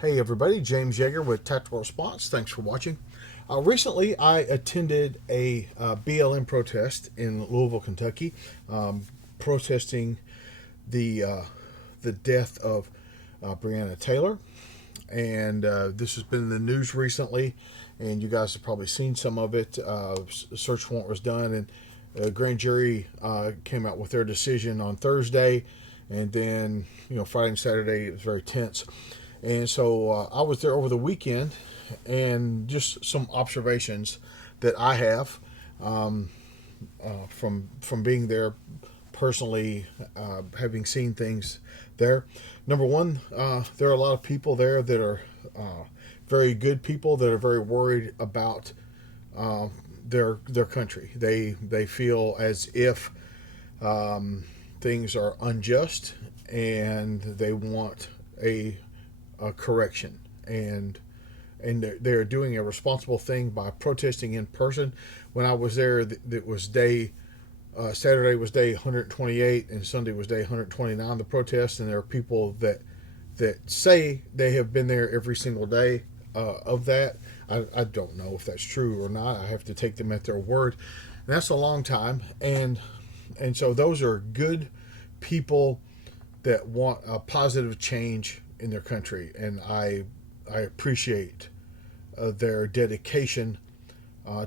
Hey everybody, James Yeager with Tactical Response. Thanks for watching. Recently, I attended a BLM protest in Louisville, Kentucky, protesting the uh, the death of Breonna Taylor, and this has been in the news recently, and you guys have probably seen some of it. A search warrant was done, and the grand jury came out with their decision on Thursday, and then Friday and Saturday it was very tense. And so I was there over the weekend, and just some observations that I have from being there personally, having seen things there. Number one, there are a lot of people there that are very good people that are very worried about their country. They feel as if things are unjust, and they want a correction, and they're doing a responsible thing by protesting in person. When I was there, it was Saturday was day 128 and Sunday was day 129, the protest, and there are people that say they have been there every single day of that. I don't know if that's true or not. I have to take them at their word, and that's a long time. And so those are good people that want a positive change in their country, and I appreciate their dedication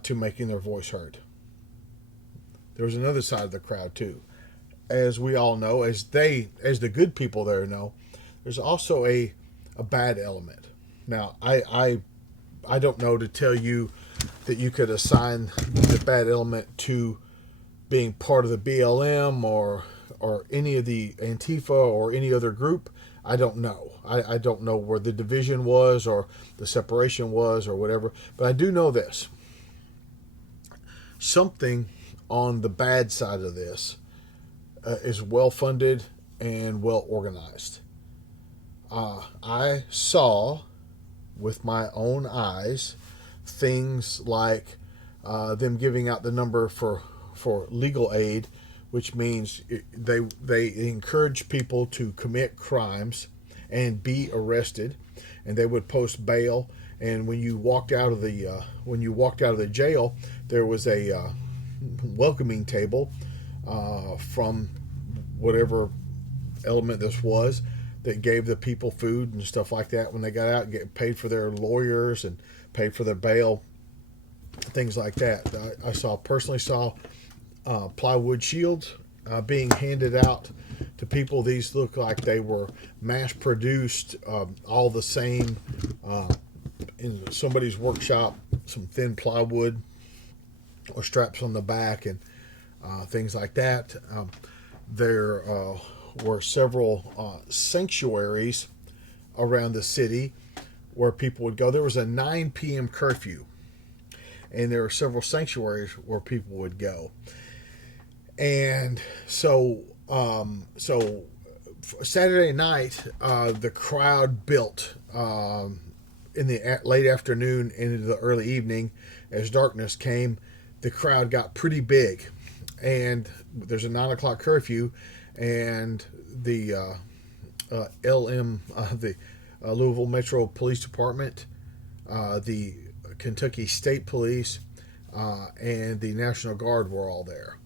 to making their voice heard. There was another side of the crowd too, as we all know, as the good people there know. There's also a bad element. Now I don't know to tell you that you could assign the bad element to being part of the BLM or any of the Antifa or any other group. I don't know. I don't know where the division was or the separation was or whatever. But I do know this. Something on the bad side of this is well funded and well organized. I saw with my own eyes things like them giving out the number for legal aid, which means they encourage people to commit crimes and be arrested, and they would post bail. And when you walked out of the jail, there was a welcoming table from whatever element this was that gave the people food and stuff like that when they got out, and get paid for their lawyers and paid for their bail, things like that. I personally saw plywood shields being handed out to people. These look like they were mass produced, all the same, in somebody's workshop, some thin plywood or straps on the back, and things like that. There were several sanctuaries around the city where people would go. There was a 9 p.m. curfew, and there were several sanctuaries where people would go. And so Saturday night, the crowd built in the late afternoon into the early evening. As darkness came, the crowd got pretty big, and there's a 9 o'clock curfew, and the the Louisville Metro Police Department, the Kentucky State Police, and the National Guard were all there.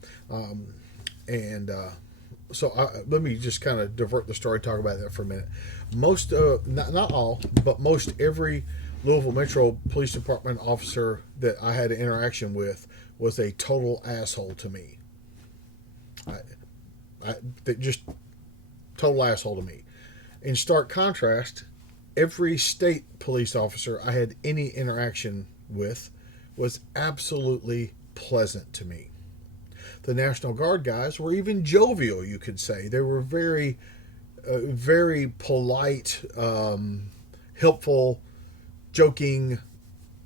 Let me just kind of divert the story and talk about that for a minute. Most, not all, but most every Louisville Metro Police Department officer that I had an interaction with was a total asshole to me. Just total asshole to me. In stark contrast, every state police officer I had any interaction with was absolutely pleasant to me. The National Guard guys were even jovial, you could say. They were very, very polite, helpful, joking,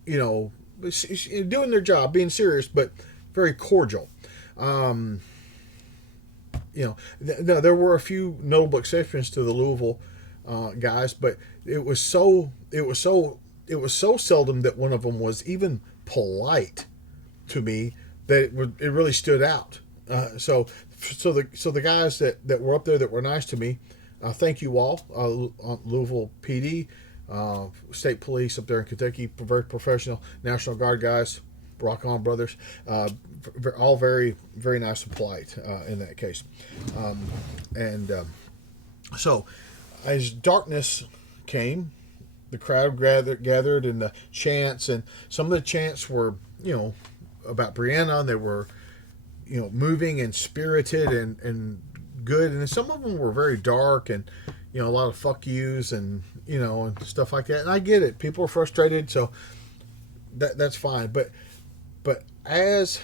doing their job, being serious, but very cordial. There were a few notable exceptions to the Louisville guys, but it was so seldom that one of them was even polite to me that it really stood out. So the guys that were up there that were nice to me, thank you all, Louisville PD, state police up there in Kentucky, very professional. National Guard guys, rock on brothers, all very, very nice and polite in that case. And so, as darkness came, the crowd gathered, and the chants, and some of the chants were, about Brianna. They were, moving and spirited and good, and some of them were very dark and, a lot of fuck yous and and stuff like that. And I get it; people are frustrated, so that's fine. But as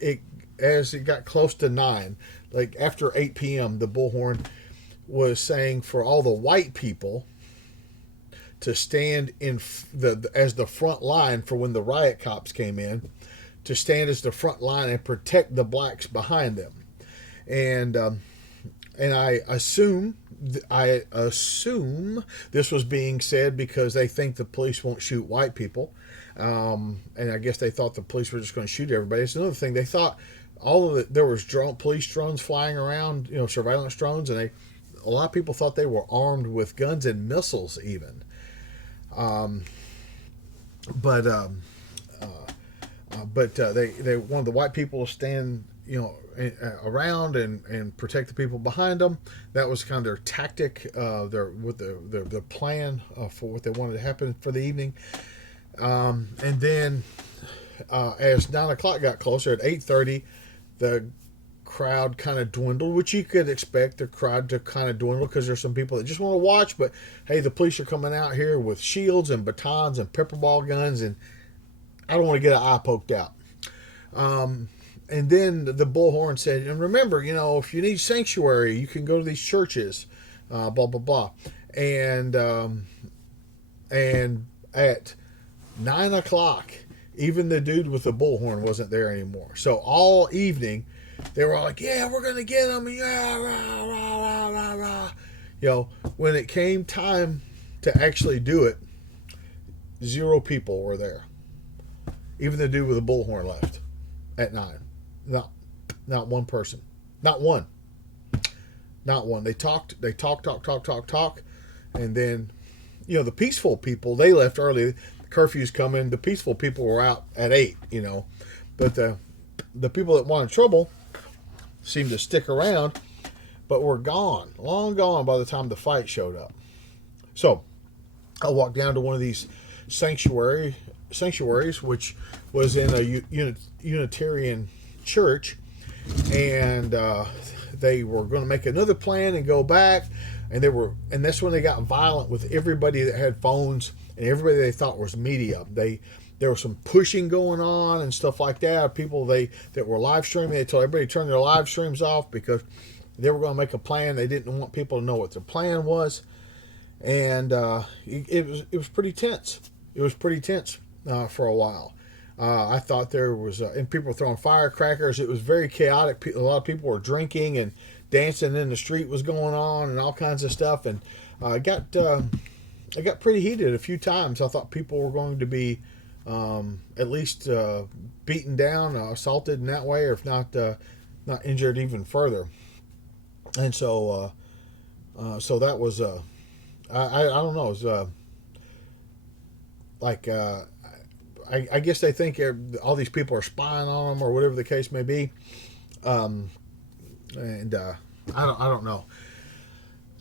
it got close to 9, like after 8 p.m., the bullhorn was saying for all the white people to stand in as the front line for when the riot cops came in, to stand as the front line and protect the blacks behind them. And I assume this was being said because they think the police won't shoot white people. And I guess they thought the police were just going to shoot everybody. It's another thing. They thought there was police drones flying around, surveillance drones, and a lot of people thought they were armed with guns and missiles even. But they wanted the white people to stand, around and protect the people behind them. That was kind of their tactic, their plan for what they wanted to happen for the evening. And then as 9 o'clock got closer, at 8:30, the crowd kind of dwindled, which you could expect the crowd to kind of dwindle because there's some people that just want to watch, but hey, the police are coming out here with shields and batons and pepper ball guns, and I don't want to get an eye poked out. And then the bullhorn said, and remember, if you need sanctuary, you can go to these churches, blah, blah, blah. And at 9 o'clock, even the dude with the bullhorn wasn't there anymore. So all evening, they were all like, yeah, we're going to get them. Yeah, rah, rah, rah, rah, rah. When it came time to actually do it, 0 people were there. Even the dude with the bullhorn left at 9. Not one person. Not one. They talked. And then, the peaceful people, they left early. Curfew's coming. The peaceful people were out at 8, But the people that wanted trouble seemed to stick around, but were gone. Long gone by the time the fight showed up. So, I walked down to one of these sanctuaries, which was in a Unitarian church, and they were going to make another plan and go back, and that's when they got violent with everybody that had phones and everybody they thought was media. There was some pushing going on and stuff like that. People that were live streaming, they told everybody to turn their live streams off because they were going to make a plan. They didn't want people to know what their plan was, and it was pretty tense. It was pretty tense for a while. I thought there was, and people were throwing firecrackers. It was very chaotic. A lot of people were drinking and dancing in the street was going on and all kinds of stuff. And I got pretty heated a few times. I thought people were going to be at least beaten down, assaulted in that way, or if not injured even further. And so that was I don't know. It was I guess they think all these people are spying on them or whatever the case may be. And I don't know.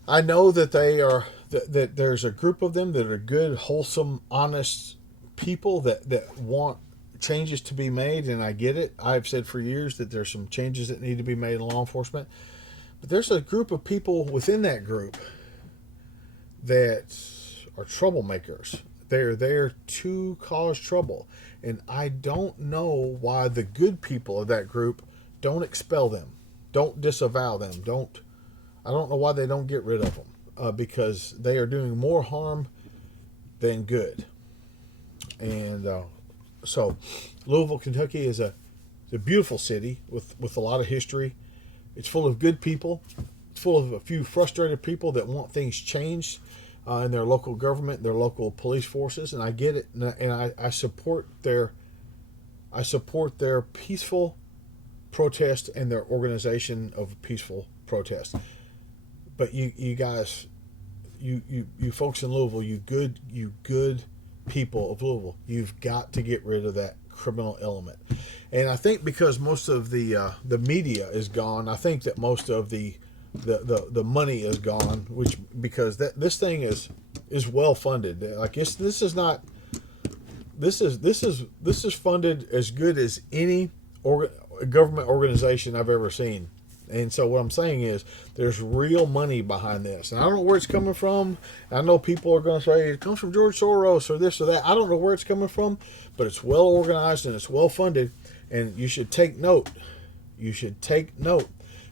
I know that they are that there's a group of them that are good, wholesome, honest people that want changes to be made, and I get it. I've said for years that there's some changes that need to be made in law enforcement, but there's a group of people within that group that are troublemakers. They're there to cause trouble, and I don't know why the good people of that group don't expel them, don't disavow them, I don't know why they don't get rid of them, because they are doing more harm than good. And so Louisville, Kentucky is a beautiful city with a lot of history. It's full of good people. It's full of a few frustrated people that want things changed in their local government, their local police forces, and I get it, and I support their peaceful protest and their organization of peaceful protest. But you guys, you folks in Louisville, you good people of Louisville, you've got to get rid of that criminal element. And I think because most of the media is gone, I think that most of the money is gone, which because this thing is well funded. Like this is funded as good as any government organization I've ever seen. And so what I'm saying is there's real money behind this. And I don't know where it's coming from. I know people are going to say it comes from George Soros or this or that. I don't know where it's coming from, but it's well organized and it's well funded. And you should take note. You should take note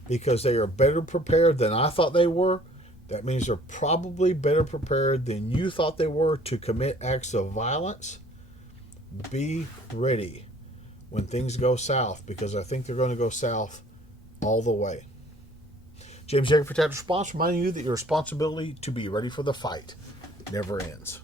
because they are better prepared than I thought they were. That means they're probably better prepared than you thought they were to commit acts of violence. Be ready when things go south, because I think they're going to go south all the way. James Yeager for Tactical Response, reminding you that your responsibility to be ready for the fight never ends.